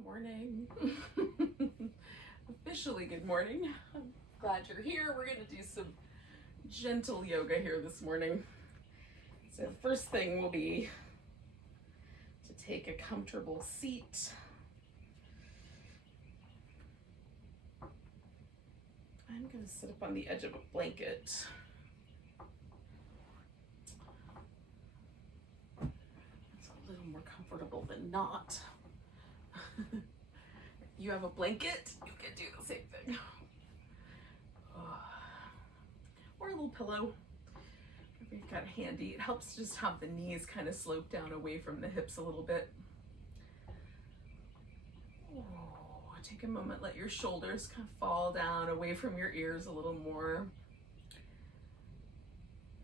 Good morning. Officially good morning. I'm glad you're here. We're going to do some gentle yoga here this morning. So the first thing will be to take a comfortable seat. I'm going to sit up on the edge of a blanket. It's a little more comfortable than not. You have a blanket, you can do the same thing. Or a little pillow, if you've got it handy. It helps to just have the knees kind of slope down away from the hips a little bit. Take a moment, let your shoulders kind of fall down away from your ears a little more.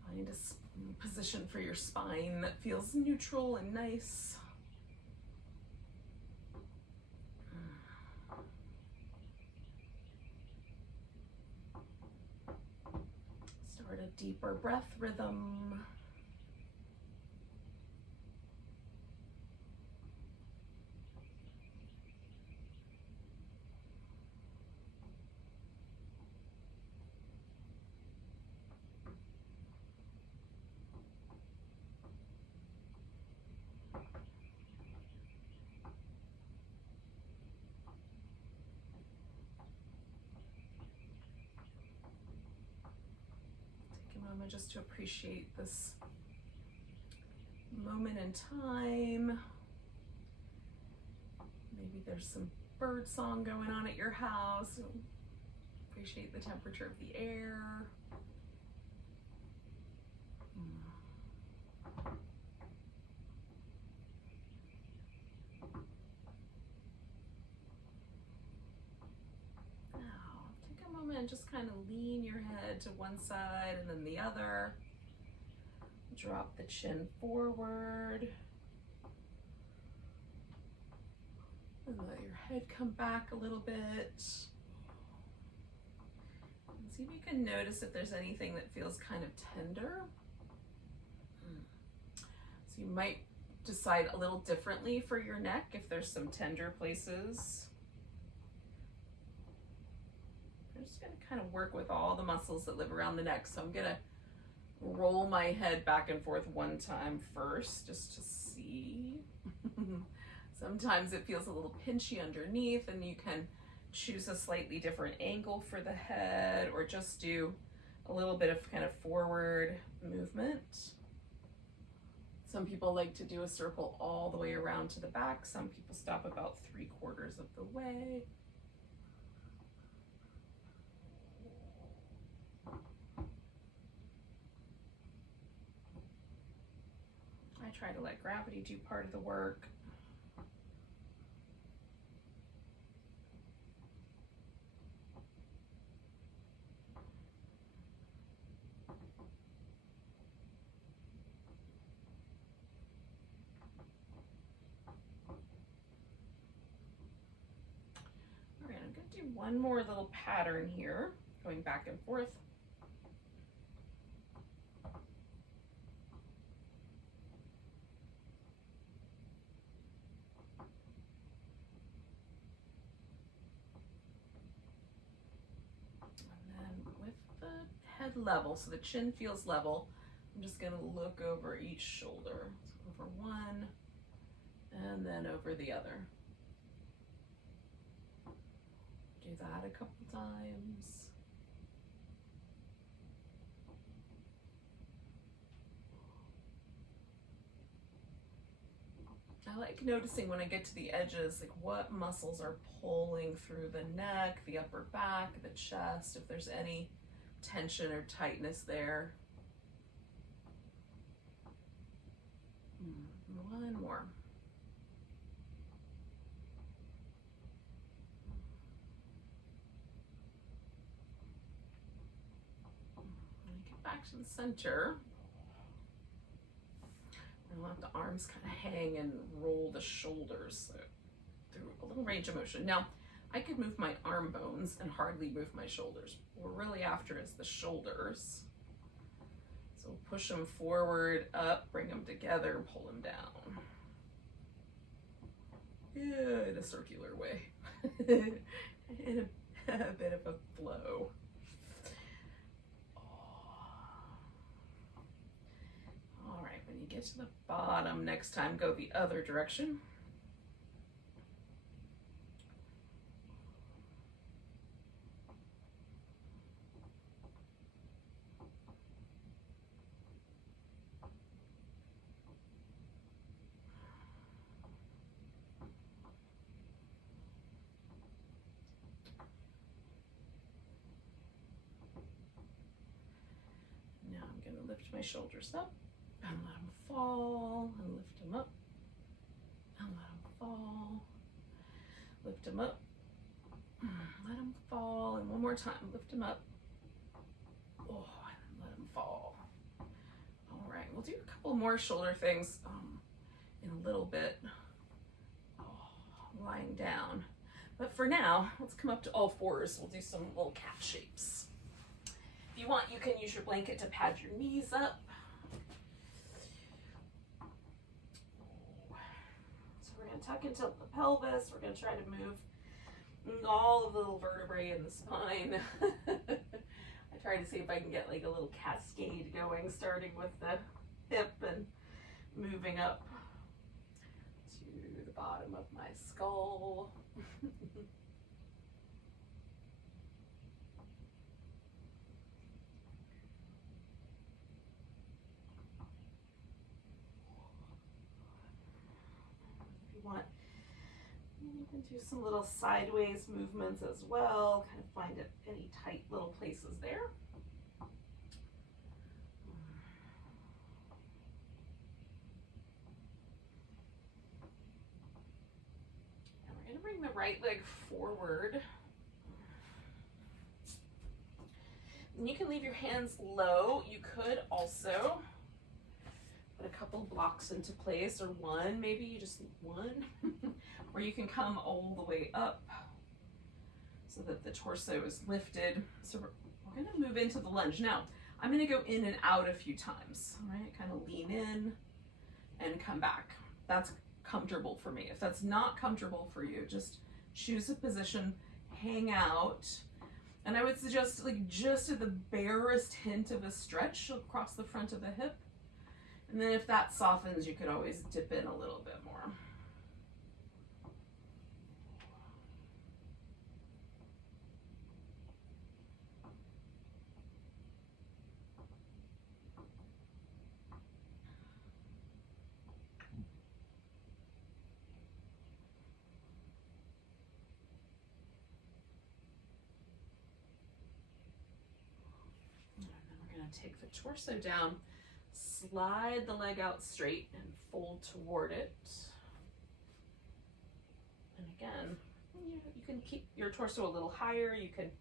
Find a position for your spine that feels neutral and nice. Start a deeper breath rhythm. Just to appreciate this moment in time. Maybe there's some bird song going on at your house. Appreciate the temperature of the air. And just kind of lean your head to one side and then the other. Drop the chin forward. And let your head come back a little bit. And see if you can notice if there's anything that feels kind of tender. So you might decide a little differently for your neck if there's some tender places. I'm just going to kind of work with all the muscles that live around the neck. So I'm going to roll my head back and forth one time first, just to see. Sometimes it feels a little pinchy underneath, and you can choose a slightly different angle for the head, or just do a little bit of kind of forward movement. Some people like to do a circle all the way around to the back. Some people stop about 3/4 of the way. I try to let gravity do part of the work. All right, I'm going to do one more little pattern here, going back and forth. Level, so the chin feels level. I'm just going to look over each shoulder, so over one and then over the other. Do that a couple times. I like noticing when I get to the edges, like what muscles are pulling through the neck, the upper back, the chest, if there's any tension or tightness there. One more. Get back to the center. And let the arms kind of hang and roll the shoulders through a little range of motion. Now, I could move my arm bones and hardly move my shoulders. What we're really after is the shoulders. So push them forward, up, bring them together, and pull them down. in a circular way, in a bit of a flow. All right, when you get to the bottom, next time go the other direction. Lift my shoulders up and let them fall, and lift them up and let them fall. Lift them up, let them fall, and one more time, lift them up. Oh, and let them fall. All right, we'll do a couple more shoulder things in a little bit. Lying down. But for now, let's come up to all fours. We'll do some little cat shapes. If you want, you can use your blanket to pad your knees up. So we're going to tuck into the pelvis. We're going to try to move all of the little vertebrae in the spine. I try to see if I can get like a little cascade going, starting with the hip and moving up to the bottom of my skull. Want, you can do some little sideways movements as well, kind of find any tight little places there. And we're going to bring the right leg forward. And you can leave your hands low. You could also put a couple blocks into place, or one, maybe you just need one, or you can come all the way up so that the torso is lifted. So we're going to move into the lunge. Now, I'm going to go in and out a few times, all right? Kind of lean in and come back. That's comfortable for me. If that's not comfortable for you, just choose a position, hang out, and I would suggest like just at the barest hint of a stretch across the front of the hip. And then if that softens, you could always dip in a little bit more. And then we're going to take the torso down. Slide the leg out straight and fold toward it. And again, you can keep your torso a little higher, you can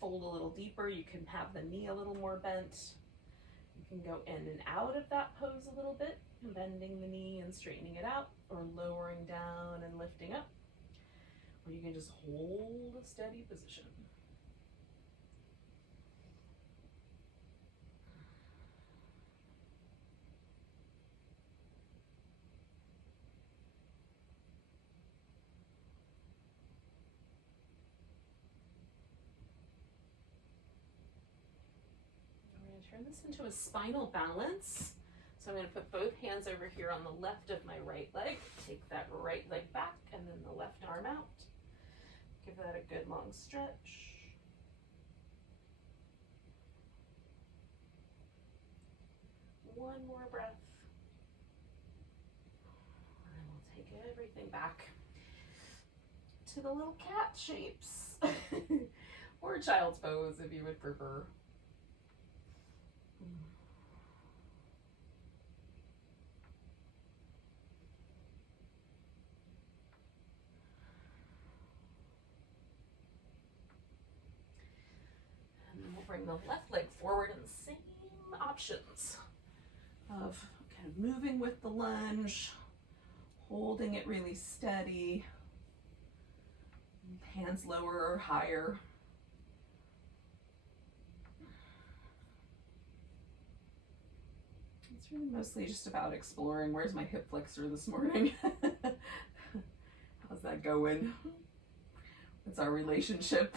fold a little deeper, you can have the knee a little more bent. You can go in and out of that pose a little bit, bending the knee and straightening it out, or lowering down and lifting up. Or you can just hold a steady position. Turn this into a spinal balance. So I'm going to put both hands over here on the left of my right leg. Take that right leg back and then the left arm out. Give that a good long stretch. One more breath. And we'll take everything back to the little cat shapes. Or child's pose if you would prefer. And then we'll bring the left leg forward in the same options of kind of moving with the lunge, holding it really steady, hands lower or higher. It's really mostly just about exploring where's my hip flexor this morning. that going? It's our relationship.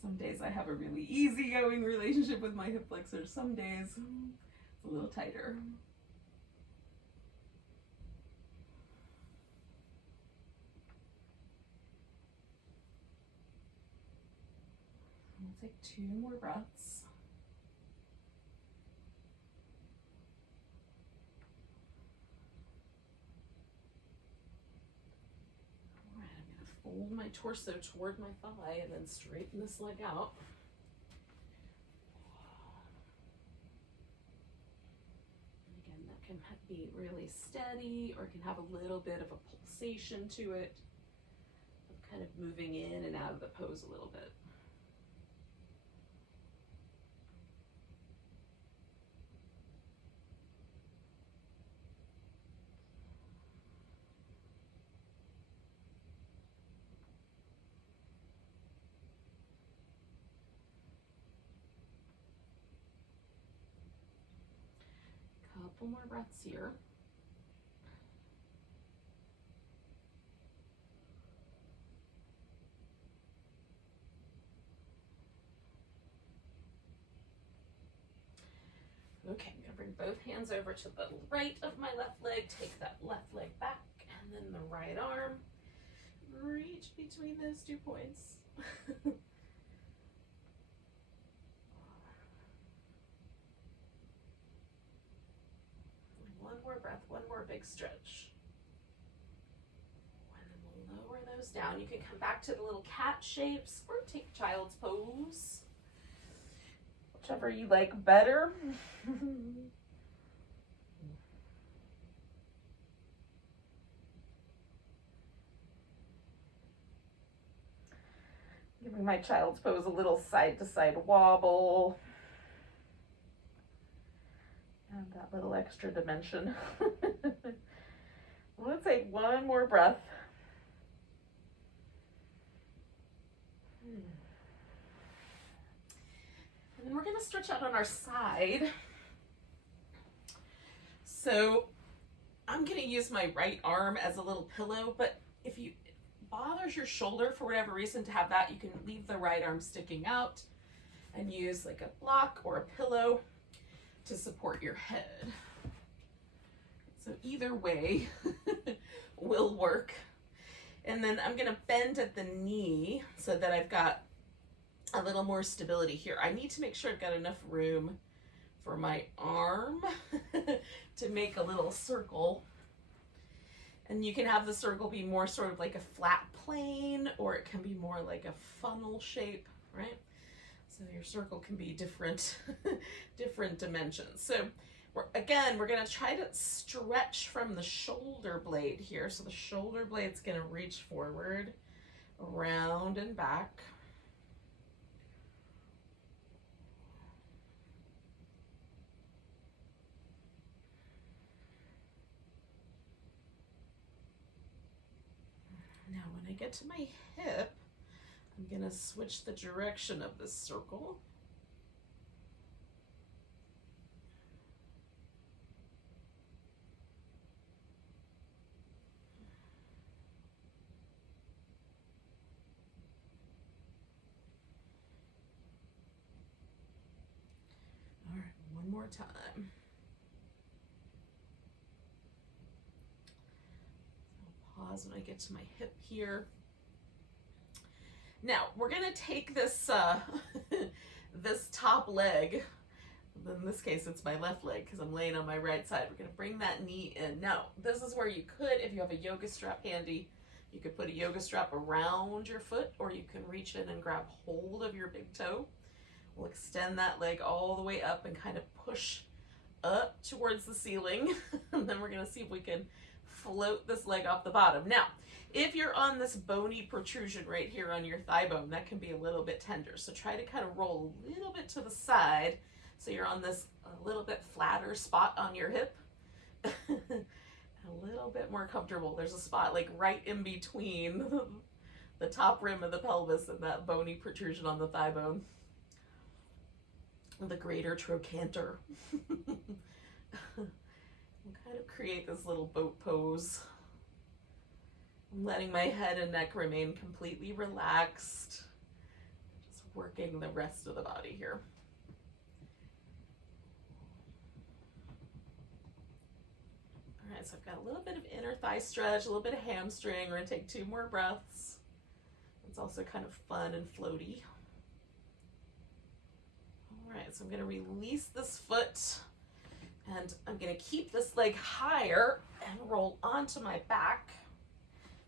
Some days I have a really easygoing relationship with my hip flexors. Some days it's a little tighter. We'll take 2 more breaths. All right, I'm going to fold my torso toward my thigh and then straighten this leg out. And again, that can be really steady, or it can have a little bit of a pulsation to it, of kind of moving in and out of the pose a little bit. Couple more breaths here. Okay, I'm going to bring both hands over to the right of my left leg, take that left leg back, and then the right arm. Reach between those 2 points. One more breath, one more big stretch. And then we'll lower those down. You can come back to the little cat shapes or take child's pose. Whichever you like better. Giving my child's pose a little side to side wobble. And that little extra dimension. Let's take one more breath. And then we're going to stretch out on our side. So I'm going to use my right arm as a little pillow, but if you bothers your shoulder for whatever reason to have that, you can leave the right arm sticking out and use like a block or a pillow to support your head. So either way will work. And then I'm going to bend at the knee so that I've got a little more stability here. I need to make sure I've got enough room for my arm to make a little circle. And you can have the circle be more sort of like a flat plane, or it can be more like a funnel shape, right? So your circle can be different, different dimensions. So we're going to try to stretch from the shoulder blade here. So the shoulder blade's going to reach forward, around and back. Now when I get to my hip, I'm going to switch the direction of this circle. All right, one more time. Pause when I get to my hip here. Now we're gonna take this this top leg, in this case it's my left leg because I'm laying on my right side. We're gonna bring that knee in. Now this is where you could, if you have a yoga strap handy, you could put a yoga strap around your foot, or you can reach in and grab hold of your big toe. We'll extend that leg all the way up and kind of push up towards the ceiling. And then we're gonna see if we can float this leg off the bottom. Now, if you're on this bony protrusion right here on your thigh bone, that can be a little bit tender. So try to kind of roll a little bit to the side so you're on this a little bit flatter spot on your hip. A little bit more comfortable. There's a spot like right in between the top rim of the pelvis and that bony protrusion on the thigh bone. The greater trochanter. Okay. kind of create this little boat pose. I'm letting my head and neck remain completely relaxed. Just working the rest of the body here. All right, so I've got a little bit of inner thigh stretch, a little bit of hamstring. We're gonna take 2 more breaths. It's also kind of fun and floaty. All right, so I'm gonna release this foot and I'm gonna keep this leg higher and roll onto my back.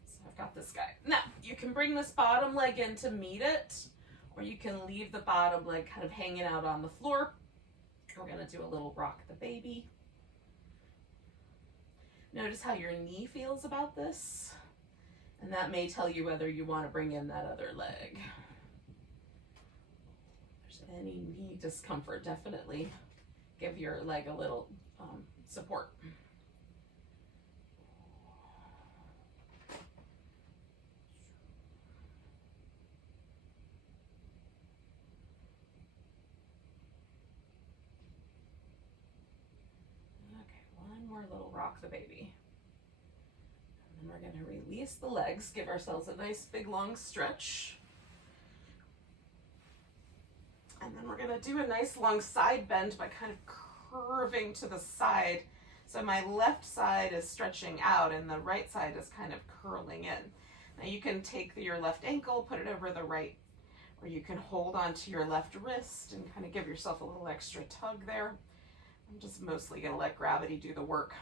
So I've got this guy. Now, you can bring this bottom leg in to meet it, or you can leave the bottom leg kind of hanging out on the floor. We're gonna do a little rock the baby. Notice how your knee feels about this, and that may tell you whether you want to bring in that other leg. If there's any knee discomfort, definitely give your leg a little support. Okay, one more little rock the baby. And then we're going to release the legs, give ourselves a nice big long stretch. And then we're going to do a nice long side bend by kind of curving to the side. So my left side is stretching out and the right side is kind of curling in. Now you can take your left ankle, put it over the right, or you can hold onto your left wrist and kind of give yourself a little extra tug there. I'm just mostly going to let gravity do the work.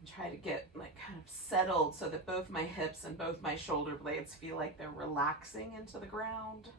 And try to get like kind of settled so that both my hips and both my shoulder blades feel like they're relaxing into the ground.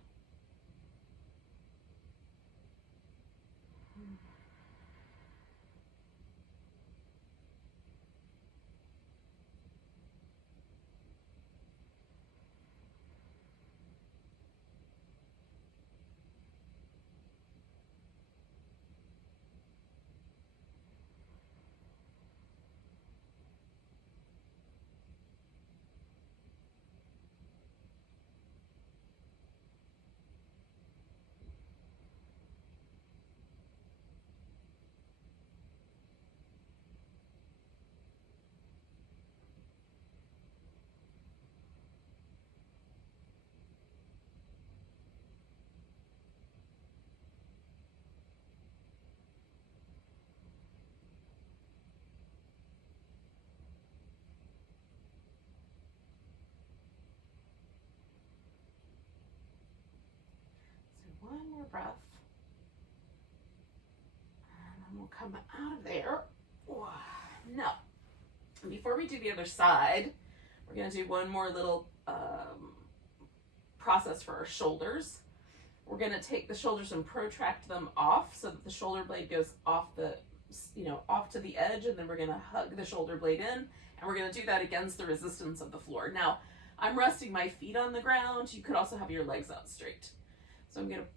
One more breath. And then we'll come out of there. Now, before we do the other side, we're going to do one more little process for our shoulders. We're going to take the shoulders and protract them off so that the shoulder blade goes off the, off to the edge, and then we're going to hug the shoulder blade in, and we're going to do that against the resistance of the floor. Now, I'm resting my feet on the ground. You could also have your legs out straight. So I'm going to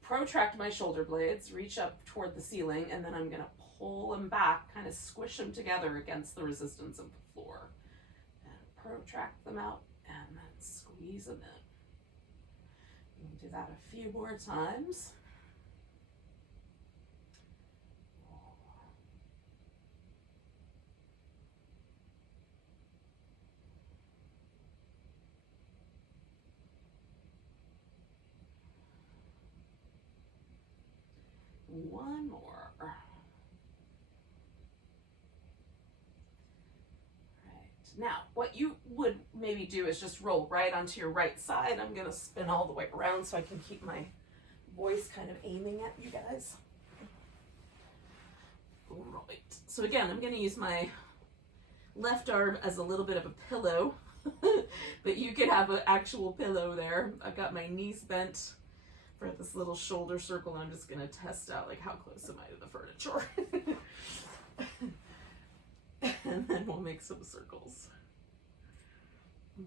protract my shoulder blades, reach up toward the ceiling, and then I'm going to pull them back, kind of squish them together against the resistance of the floor. And protract them out, and then squeeze them in. We'll do that a few more times. One more. Right. Now, what you would maybe do is just roll right onto your right side. I'm going to spin all the way around so I can keep my voice kind of aiming at you guys. Right. So again, I'm going to use my left arm as a little bit of a pillow, but you could have an actual pillow there. I've got my knees bent for this little shoulder circle, and I'm just going to test out like how close am I to the furniture. And then we'll make some circles. And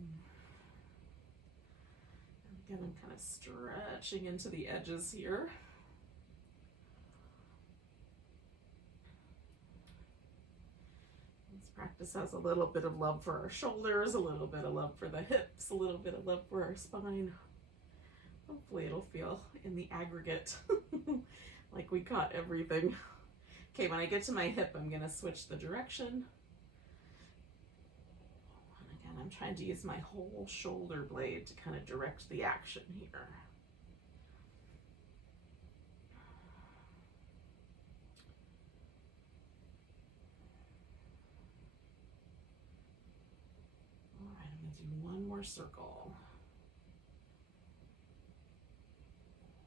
again, I'm kind of stretching into the edges here. This practice has a little bit of love for our shoulders, a little bit of love for the hips, a little bit of love for our spine. Hopefully it'll feel in the aggregate like we caught everything. Okay, when I get to my hip, I'm gonna switch the direction. And again, I'm trying to use my whole shoulder blade to kind of direct the action here. All right, I'm gonna do one more circle.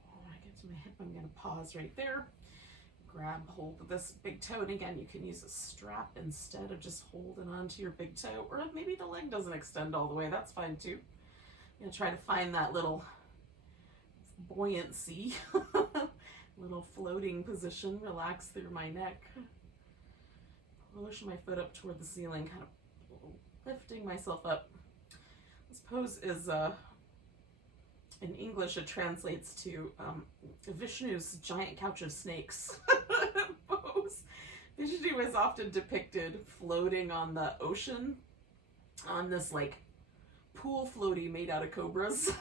When I get to my hip, I'm gonna pause right there. Grab hold of this big toe, and again, you can use a strap instead of just holding onto your big toe, or maybe the leg doesn't extend all the way, that's fine too. I'm gonna try to find that little buoyancy, little floating position, relax through my neck. Push my foot up toward the ceiling, kind of lifting myself up. This pose is, in English, it translates to Vishnu's giant couch of snakes pose. Vishnu is often depicted floating on the ocean on this like pool floaty made out of cobras.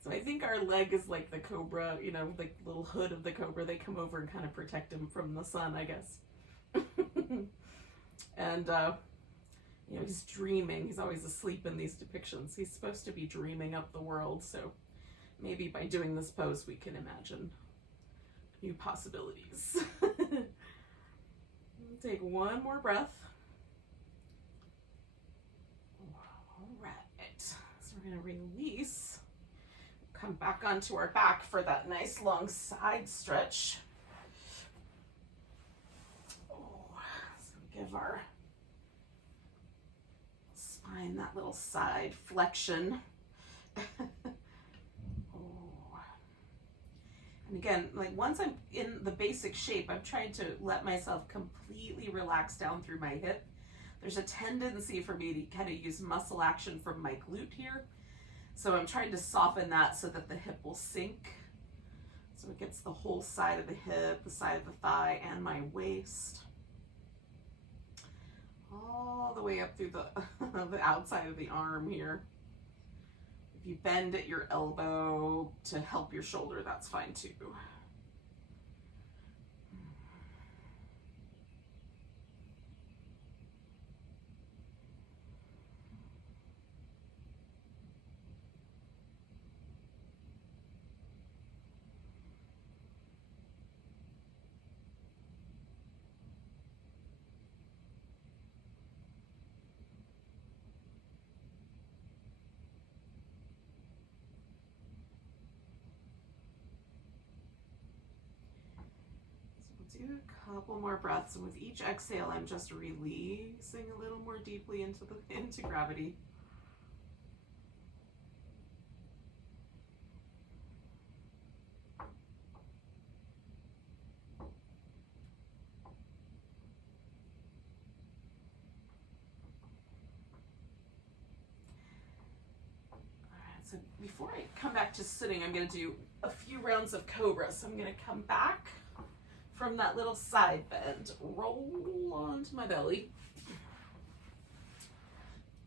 So I think our leg is like the cobra, you know, the little hood of the cobra. They come over and kind of protect him from the sun, I guess. And you know, he's dreaming. He's always asleep in these depictions. He's supposed to be dreaming up the world, so maybe by doing this pose we can imagine new possibilities. Take one more breath. All right, so we're gonna release. Come back onto our back for that nice long side stretch. Oh, so we give our spine that little side flexion. And again, like once I'm in the basic shape, I'm trying to let myself completely relax down through my hip. There's a tendency for me to kind of use muscle action from my glute here. So I'm trying to soften that so that the hip will sink. So it gets the whole side of the hip, the side of the thigh, and my waist. All the way up through the, the outside of the arm here. If you bend at your elbow to help your shoulder, that's fine too. Do a couple more breaths, and with each exhale I'm just releasing a little more deeply into gravity. Alright, so before I come back to sitting, I'm going to do a few rounds of Cobra. So I'm going to come back from that little side bend, roll onto my belly.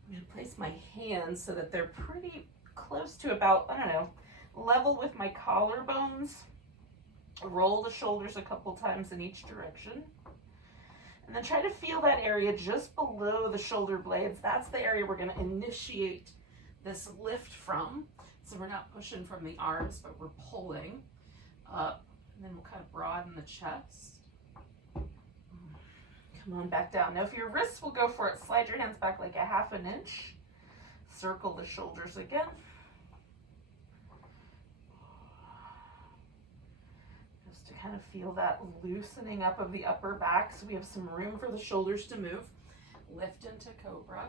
I'm going to place my hands so that they're pretty close to about, I don't know, level with my collarbones. Roll the shoulders a couple times in each direction. And then try to feel that area just below the shoulder blades. That's the area we're going to initiate this lift from. So we're not pushing from the arms, but we're pulling up. And then we'll kind of broaden the chest. Come on back down. Now if your wrists will go for it, slide your hands back like a ½ an inch. Circle the shoulders again. Just to kind of feel that loosening up of the upper back so we have some room for the shoulders to move. Lift into Cobra.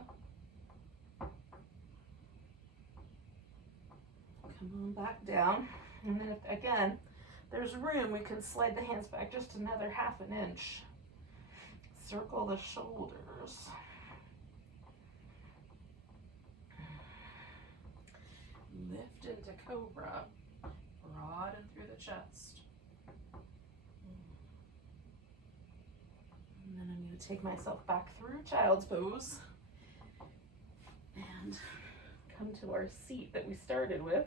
Come on back down. And then if, again, there's room, we can slide the hands back just another ½ an inch. Circle the shoulders. Lift into Cobra. Broaden through the chest. And then I'm going to take myself back through Child's Pose and come to our seat that we started with.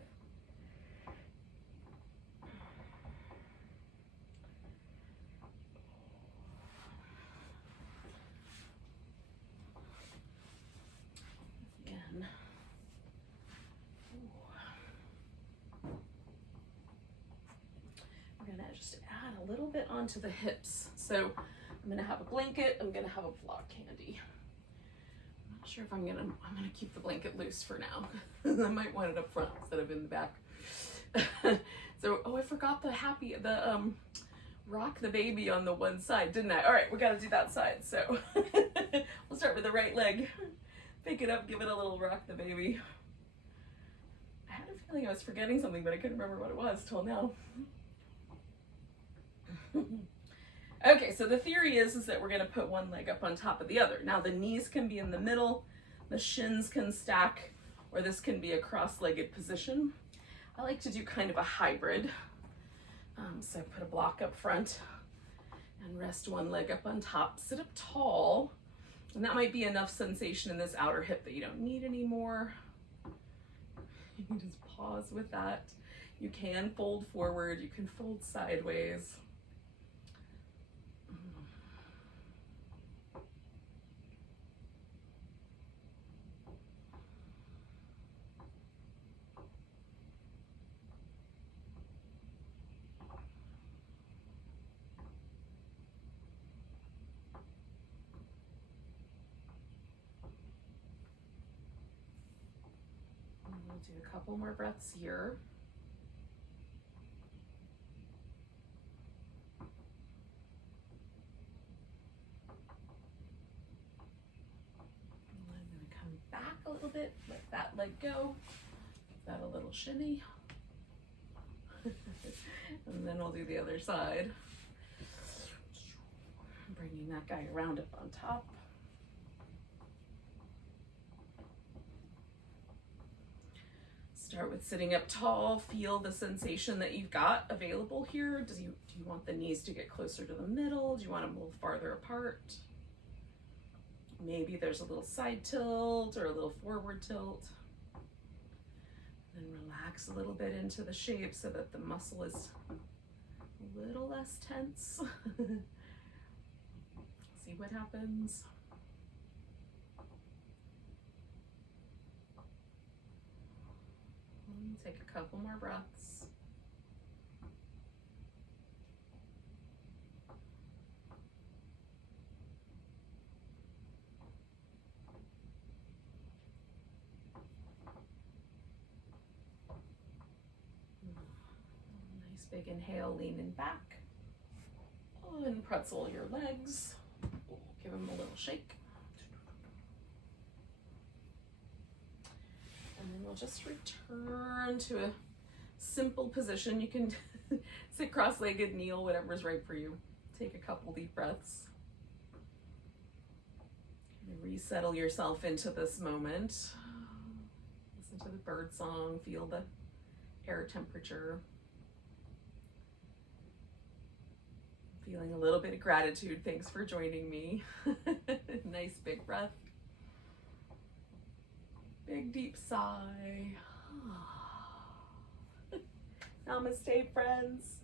onto the hips. So I'm gonna have a blanket, I'm gonna have a block handy. I'm not sure if I'm gonna keep the blanket loose for now. I might want it up front instead of in the back. So, oh, I forgot the rock the baby on the one side, didn't I? All right, we gotta do that side. So we'll start with the right leg. Pick it up, give it a little rock the baby. I had a feeling I was forgetting something, but I couldn't remember what it was till now. Okay, so the theory is that we're gonna put one leg up on top of the other. Now the knees can be in the middle, the shins can stack, or this can be a cross-legged position. I like to do kind of a hybrid. So put a block up front and rest one leg up on top. Sit up tall, and that might be enough sensation in this outer hip that you don't need anymore. You can just pause with that. You can fold forward, you can fold sideways. We'll do a couple more breaths here. And I'm going to come back a little bit, let that leg go. Give that a little shimmy. And then we'll do the other side. Bringing that guy around up on top. Start with sitting up tall. Feel the sensation that you've got available here. Do you want the knees to get closer to the middle? Do you want them a little farther apart? Maybe there's a little side tilt or a little forward tilt. Then relax a little bit into the shape so that the muscle is a little less tense. See what happens. Take a couple more breaths. Nice big inhale, leaning back. And pretzel your legs. Give them a little shake. And then we'll just return to a simple position. You can sit cross-legged, kneel, whatever's right for you. Take a couple deep breaths. Resettle yourself into this moment. Listen to the bird song, feel the air temperature. Feeling a little bit of gratitude. Thanks for joining me. Nice big breath. Big deep sigh. Namaste, friends.